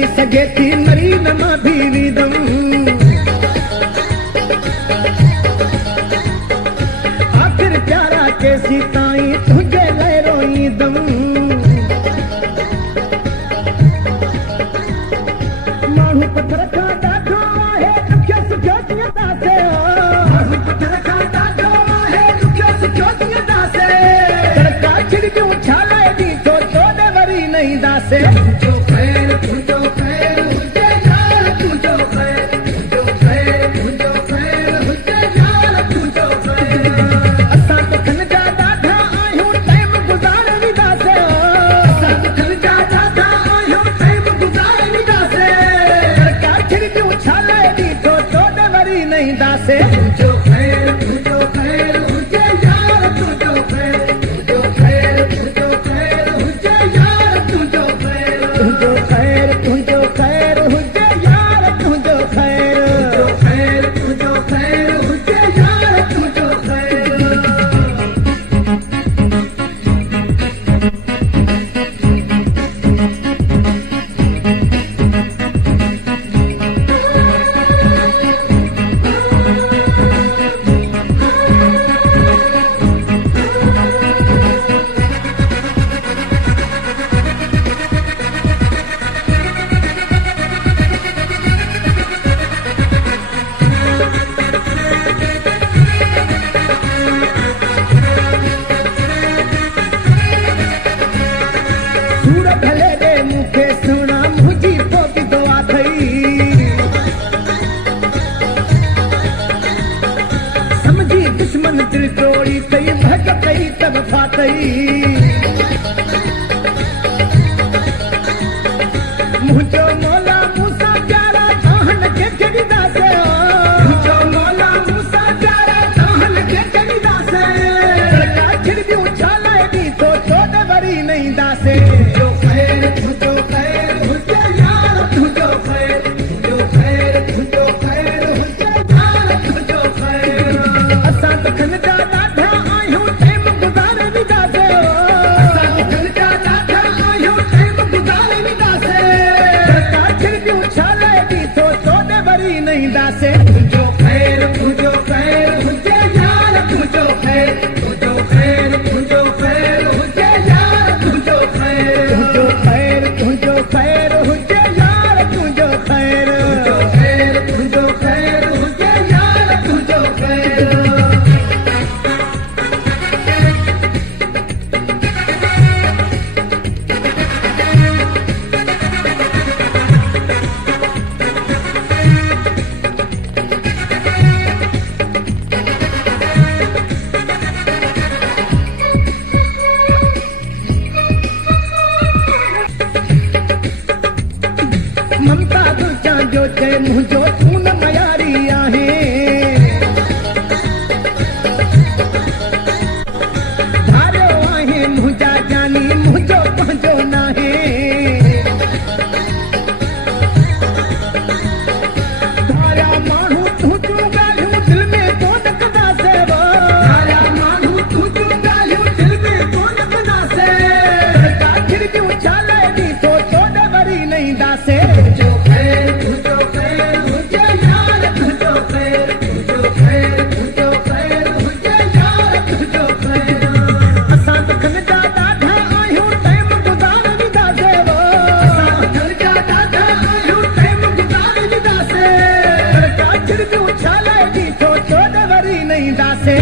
करी सघे थी मरी न मां बीवीदमि आख़िर प्यारा केसी ताईं तुंहिंजे लाइ रोईंदमि माण्हू पथर खां ॾाढो आहे ॾुखियो सुठो जीअं दासे माण्हू पथर खां ॾाढो आहे ॾुखियो सुठो जीअं दासे तड़का छिड़ियूं छा लाइ ॾीठो छो ॾे वरी न ईंदासे तुंहिंजो ख़ैर तुंहिंजो ख़ैर हुजे यार तुंहिंजो ख़ैर तुंहिंजो ख़ैर तुंहिंजो ख़ैर हुजे यार तुंहिंजो ख़ैर असां दुखनि जा ॾाढा आहियूं टाइम गुज़ारे वींदासे असां दुखनि जा ॾाढा आहियूं टाइम गुज़ारे वींदासे तड़का छिड़ियूं छा लाइ ॾीठो छो ॾे वरी न ईंदासे तुंहिंजो ख़ैर तुंहिंजो ख़ैर हुजे यार तुंहिंजो ख़ैर तुंहिंजो ख़ैर तुंहिंजो ख़ैर हुजे यार तुंहिंजो ख़ैर तुंहिंजो ख़ैर तुंहिंजो ख़ैर हुजे यार तुंहिंजो ख़ैर तुंहिंजो ख़ैर हुजे यार तुंहिंजो ख़ैर सूर भले दे मूंखे सुहिणा मुंहिंजी पोइ दुआ अथई समझी दुश्मन दिल तोड़ी अथई भॻ कई त वफ़ा अथई मुंहिंजो मौला मूंसां प्यारा तव्हां खे छॾींदासे मुंहिंजो मौला मूंसां प्यारा तव्हां खे छॾींदासे तड़का छिड़ियूं छा लाइ ॾीठो छो ॾे वरी न ईंदासे तुंहिंजो ख़ैर तुंहिंजो ख़ैर हुजे यार तुंहिंजो ख़ैर तुंहिंजो ख़ैर तुंहिंजो ख़ैर हुजे यार तुंहिंजो ख़ैर असां दुखनि जा ॾाढा आहियूं टाइम गुज़ारे वींदासे असां दुखनि जा ॾाढा आहियूं टाइम गुज़ारे वींदासे तड़का छिड़ियूं छा लाइ ॾीठो छो ॾे वरी न ईंदासे तुंहिंजो ख़ैर तुंहिंजो ख़ैर हुजे यार तुंहिंजो ख़ैर तुंहिंजो ख़ैर तुंहिंजो ख़ैर हुजे यार तुंहिंजो ख़ैर तुंहिंजो ख़ैर तुंहिंजो ख़ैर हुजे यार तुंहिंजो ख़ैर तुंहिंजो ख़ैर तुंहिंजो ख़ैर हुजे यार तुंहिंजो ख़ैर ममता तुझां जो चए मुंहिंजो खून मयारी आहे धारियो आहे मुंहिंजा जानी मुंहिंजो पंहिंजो नाहे धारिया माण्हू तूं जूं ॻाल्हियूं दिलि में कोन कंदासे धारिया माण्हू तूं जूं ॻाल्हियूं दिलि में कोन कंदासे तड़का छिड़ियूं छा लाइ ॾीठो छो ॾे वरी न ईंदासे तुंहिंजो ख़ैर तुंहिंजो ख़ैर हुजे यार तुंहिंजो ख़ैर तुंहिंजो ख़ैर तुंहिंजो ख़ैर हुजे यार तुंहिंजो ख़ैर असां दुखनि जा ॾाढा आहियूं टाइम गुज़ारे वींदासे असां दुखनि जा ॾाढा आहियूं टाइम गुज़ारे वींदासे तड़का छिड़ियूं छा लाइ ॾीठो छो ॾे वरी न ईंदासे